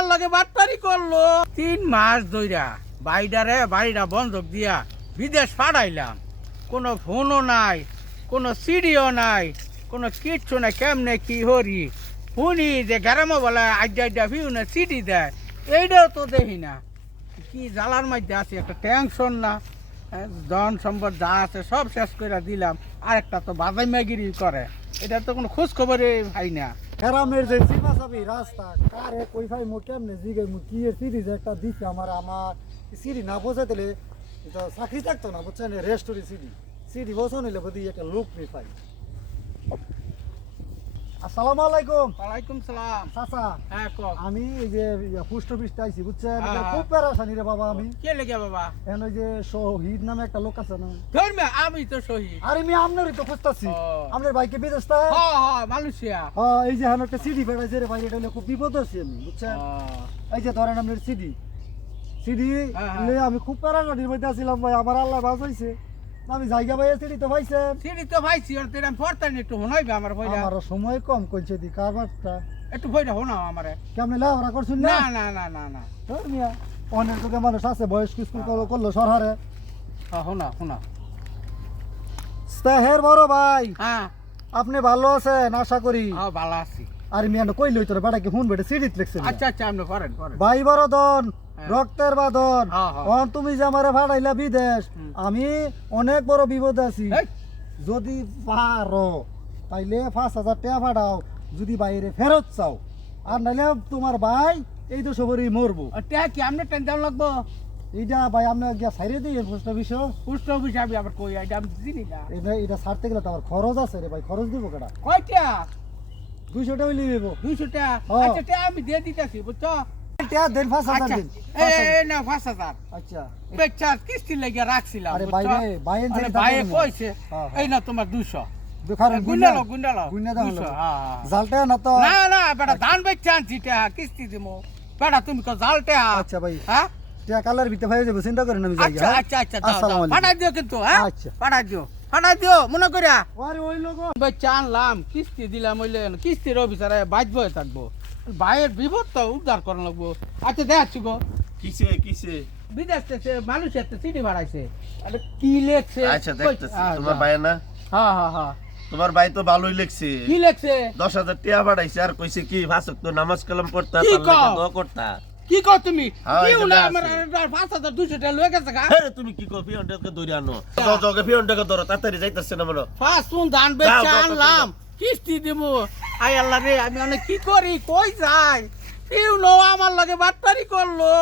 আমার লগে বাটপারি করলো 3 মাস ধইরা বাড়িটা বন্ধক দিয়া বিদেশ পাঠাইলাম। কোনো ফোনও নাই, কোনো সিডিও নাই, কোনো কিচ্ছু নাই। কেমনে কি হরি শুনি যে গ্রামে বলে আড্ডা ভিউনে সিডি দেয়, এইটাও তো দেখি না। কি জ্বালার মধ্যে আছে, একটা টেনশন না। ধন সম্পদ যা আছে সব শেষ করে দিলাম, আর একটা তো বাজাই মাগিরি করে, এটা তো কোনো খোঁজ খবরে ভাই না। গ্রামের যে চিপাচাপি রাস্তা কারে কই ভাই মো কেমনে জিগে মু কি এর সিরিজ একটা দিছে আমার সিডি না বোঝাইলে এটা চাকরি থাকতো না বুঝছেন। রেস্টোরি সিডি বসানো নিলে বুঝি একটা লোক নি পাই। আসসালামু আলাইকুম। ওয়ালাইকুম সালাম। চাচা হ্যাঁ ক। আমি এই যে পোস্ট অফিসটা আইছি বুঝছেন, হ্যাঁ। খুব পেরেশানি রে বাবা। আমি কে লেগে বাবা? এখন ওই যে শহীদ নামে একটা লোক আছে না, ধর্মে আমি তো শহীদ। আরে আমি আপনারই তো খুঁজতাছি। ও। আপনার বাইকে বিদেশ তা মালয়েশিয়া। এই যে এখন একটা সিডি বেড়াইছে রে ভাই, এটা হলে খুব বিপদ আছি আমি বুঝছেন। এই যে ধরেন আপনার সিডি হ্যাঁ। নিয়ে আমি খুব পেরাশানির মধ্যে আছিলাম ভাই, আমার আল্লাহ বাঁচাইছে। আমি জায়গা ভাই সিডি তো পাইছেন। সিঁড়ি তো ভাইছি, ওর তেরাম ফরতানি একটু হনাইবে আমার ভয়টা। আমার সময় কম কইছে দি কারবারটা একটু ভয়টা হনাও আমারে। কেমনে লেখাপড়া করছেন না? না না না না না। ধর মিয়া অনেক যুগে মানুষ আছে বয়স্ক স্কুল করলো সরহারে। হ্যাঁ হনা। স্নেহের বড় ভাই, হ্যাঁ আপনি ভালো আছেন আশা করি। হ্যাঁ ভালো আছি। আর মিয়া কইলই তোর বেটাকে ফোন বেটে সিডিত লিখছেন। আচ্ছা আপনি করেন। ভাই বড়দন, হ্যাঁ। রক্তের বাঁধন। হ্যাঁ। তুমি যে আমারে ভাড়াইলা বিদেশ, আমি অনেক বড় বিপদে আছি। এই, যদি পারো তাইলে 5,000 টাকা পাঠাও, যদি বাইরে ফেরত চাও। আর নাইলে তোমার ভাই এই তো সবরই মরবো। টেহা কি আপনি টেনশন লাগবো? এইটা ভাই আপনি গিয়া ছাইরে দিই পোস্ট অফিসে। পুষ্ট অফিস আমি আবার কই এটা আমি চিনি না। এটা ছাড়তে গেলে তো আমার খরচ আছে রে ভাই, খরচ দিব কেটা? কয়টা? 200 টাকা হইলে দেবো। 200 টাকা। হ্যাঁ। আচ্ছা টাকা আমি দিয়ে দিতেছি বুঝছো। টাকা দেন 5,000 আচ্ছা দিন। এই না 5000 আচ্ছা বেচা কিস্তি লাগিয়ে রাখছিলাম। আরে বুঝছো? ভাই বাইরে আরে ভাইয়ে কইছে হ্যাঁ। এই না তোমার 200। দেখার গুন্ডালো গুন্ডা দাও 200, হ্যাঁ। জালটা না তো। না বেটা ধান বেচা আনছি টাকা কিস্তি দিমু। বেটা তুমি কো জাল টাকা। আচ্ছা ভাই হ্যাঁ টাকা কালার ভিতরে হয়ে যাবে, চিন্তা করেন আমি যাই। আচ্ছা দাও আসসালামু আলাইকুম। পাঠাই দিও কিন্তু, হ্যাঁ আচ্ছা। পাঠাই দিও মনে করিয়া। আরে ওই লোক বেচা আনলাম কিস্তি দিলাম, হইলে কিস্তির অফিসারে বাধ্য হয়ে থাকবো। ভাইয়ের বিপদ তো উদ্ধার করা লাগবো। আচ্ছা দেখাচ্ছি গো কিসে বিদেশ থেকে মানুষের তো চিঠি বাড়াইছে। আরে কি লেখছে? আচ্ছা দেখতেছি তোমার ভাই না, হ্যাঁ তোমার ভাই তো ভালোই লিখছে। কি লেখছে? 10,000 টাকা পাঠাইছে আর কইছে কি ফাঁসক তো নামাজ কালাম পড়তা, কি তার লাগি কও? দোয়া করতা। কি কও তুমি? হ্যাঁ, কি এগুলো হলো আছে। আমার 5200 টাকা লয়ে গেছে গা? আরে তুমি কি কও পিয়নটাকে ধরে আনো, জগে পিয়নটাকে ধরো, তাড়াতাড়ি যাইতাছে না মনো। ফার্স্ট কোন ধান বেচা যাও, আনলাম কিস্তি দিমু। আই আল্লাহ রে, আমি অনেক কি করি কই যাই? কেউ নো আমার লগে বাটপারি করলো।